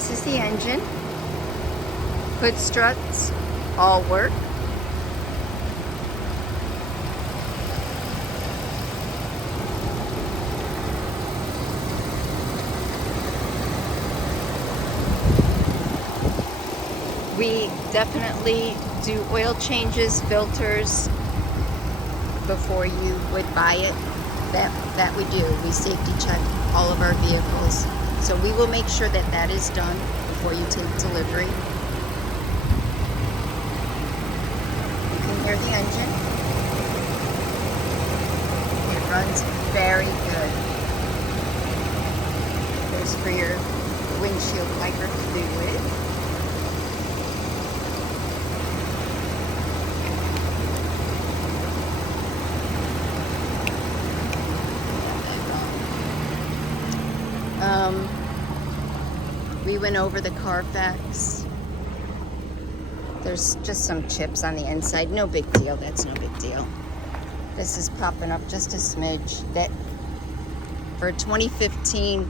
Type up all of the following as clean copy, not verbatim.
This is the engine. Hood struts all work. We definitely do oil changes, filters before you would buy it. That we do. We safety check all of our vehicles. So we will make sure that that is done before you take delivery. You can hear the engine. It runs very good. There's for your windshield wiper fluid. We went over the Carfax. There's just some chips on the inside. No big deal. That's no big deal. This is popping up just a smidge. That for 2015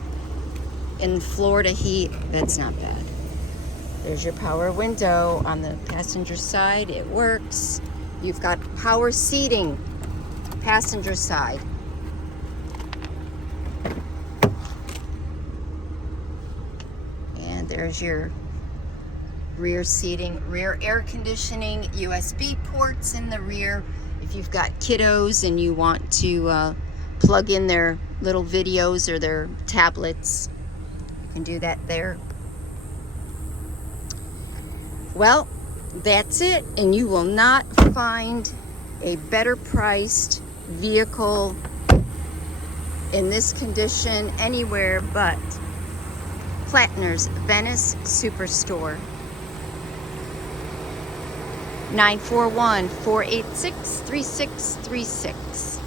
in Florida heat, that's not bad. There's your power window on the passenger side. It works. You've got power seating, passenger side. There's your rear seating, rear air conditioning, USB ports in the rear. If you've got kiddos and you want to plug in their little videos or their tablets, you can do that there. Well, that's it. And you will not find a better priced vehicle in this condition anywhere but Plattner's Venice Superstore. 941-486-3636.